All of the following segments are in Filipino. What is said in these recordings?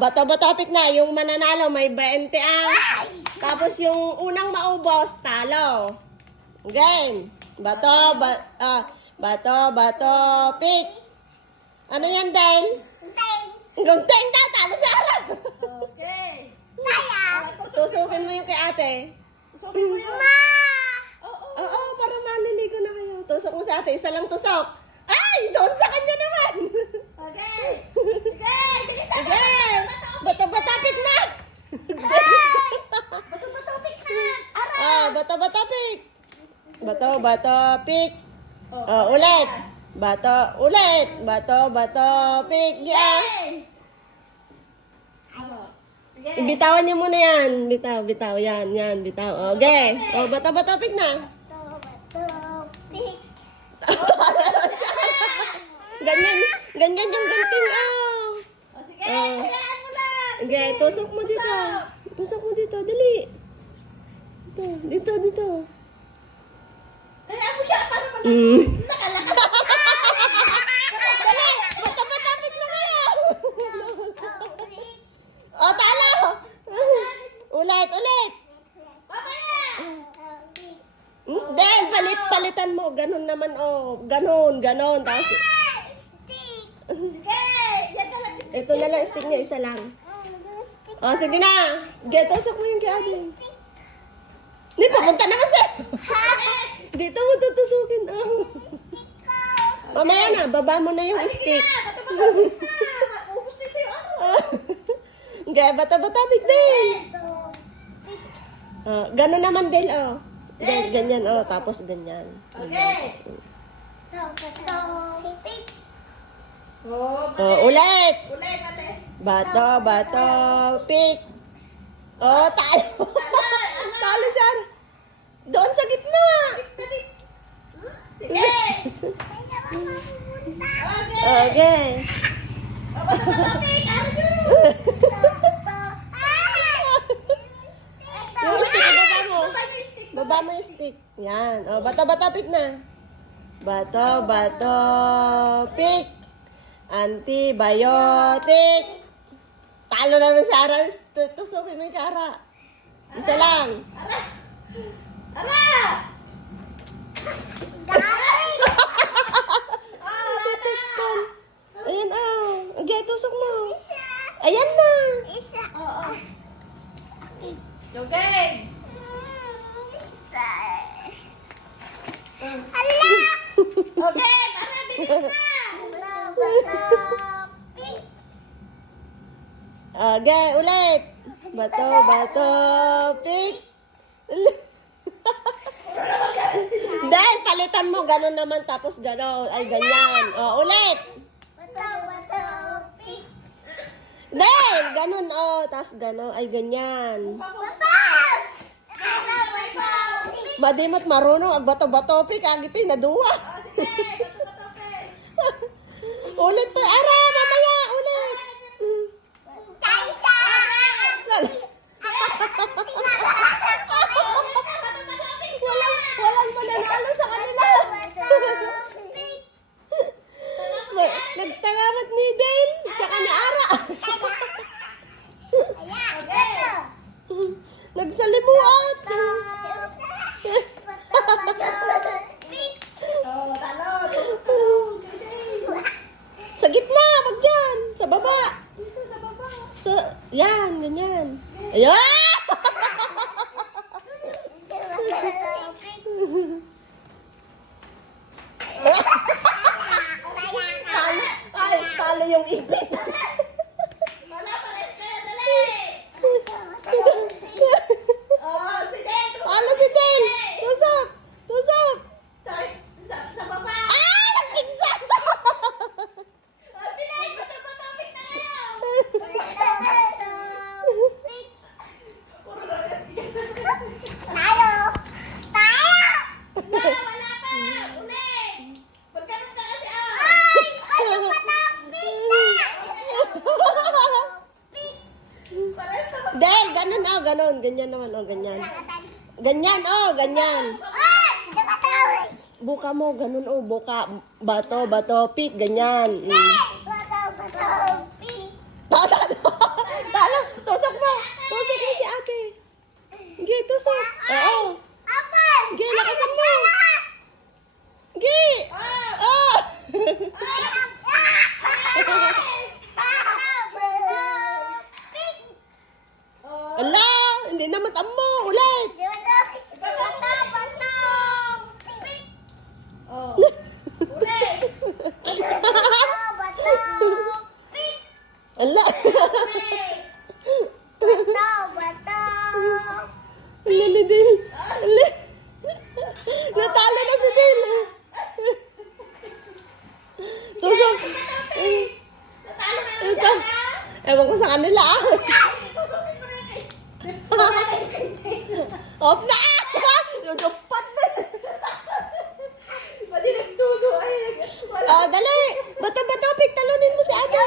Bato-bato topic na. Yung mananalo may 20 ang. Tapos yung unang maubos, talo. Game. Bato, pick. Ano yan, Den? Gungteng daw, talo sa harap. Okay. Tusukin mo yung kay ate. Oo, para maliligo na kayo. Tusok mo sa ate, isa lang tusok. Ay, doon sa kanya naman. Okay. Okay. Sige, bato-bato-pick na. Bato-bato-pick na. Bato-bato-pick. Bato-bato-pick. Ulit. Ulit. Bato-bato-pick. Bitawan niyo muna yan. Bitaw. Yan. Bitaw. Okay. Bato-bato-pick na. Ganyan yung gunting. Sige, kayaan mo na. Okay, tusok mo dito. Dali. Dito. Kayaan mo siya para nakalakas. Dali, bato-bato-pick na kayo. Talo. Ulit. Then, palitan mo. Ganun naman, Ganon. Tapos, ito na lang, stick niya, isa lang. Sige na. Tusok mo yung kay ate. Hindi, papunta na kasi. Dito mo tutusukin. Mamaya na, baba mo na yung stick. Ubus na sa'yo ako. Okay, bata-bata-pick din. Ganon naman din, Ganyan, tapos ganyan. Okay. Ulit. Ulit, ate. Bato, pick. Talo. Talo siya. Doon sa gitna. Sige. Okay. Bato-bato-pick. Yung stick, baba mo. Baba yung stick. Baba mo yung stick. Yan. Bato, pick na. Bato, pick. Antibiotic. Talo na rin sa ara. Tusukin mo yung kara. Isa lang. Ara! Ayan, Okay, tusok mo. Ayan na. Okay. Okay, para bilis na. Okay, ulit. Bato, pick. Dahil palitan mo, ganon naman, tapos ganon. Ay, ganyan. Ulit. Dahil, ganon, tapos ganon. Ay, ganyan. Madimot marunong, ang bato, pick. Ang ito'y naduwa. Sige, bato-bato-pick. Ulit pa. Ara, mamaya, ulit. Walang mananalo sa kanila. Nagtangamat ni Dale, tsaka ni Ara. Nagsalimuot. Sa gitna, wag dyan. Sa baba. Yan, ganyan. Ayun! Talo yung ipit. Wala pa rin siya, dali. Sige. Talo si Dale. Tusok. Sa baba. Nagpigsa! Bilis, bato-bato-pick na kayo. Wala pa. Ulit. Pagkaroon ka kasi, Pares na Dale, ganon. Ganyan naman, ganyan. Ganyan. Buka mo, ganun, buka. Bato, pick, ganyan. Tatalo. Ala. Bato. Ala ni Dil. Ala. Natalo na si Dil. Tusok. Natalo na lang Ito. Ewan ko sa kanila ah. Off na! Ludupat na! Pwede nagtudo. Ay, wala. Oh, dali! Bato-bato, Pig, talunin mo si Ate.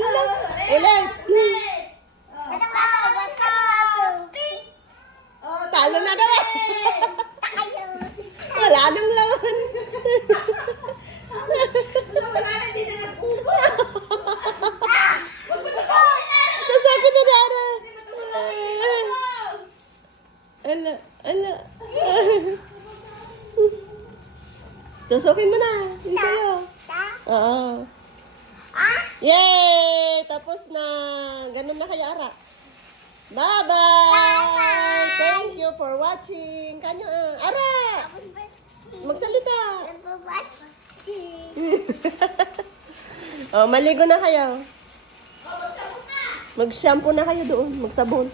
Ala, ulit. Oh, Talo na naman. Wala nang laman. wala na, hindi na nag-ubos. Tusokin na Dara. Ala, ala. Tusokin mo na. Yung sa'yo. Oo. Yay! Tapos na. Ganun na kaya, Ara. Bye-bye! Thank you for watching. Kanyo, Ara! Magsalita. Oh, maligo na kayo. Mag-shampoo na kayo doon. Magsabon.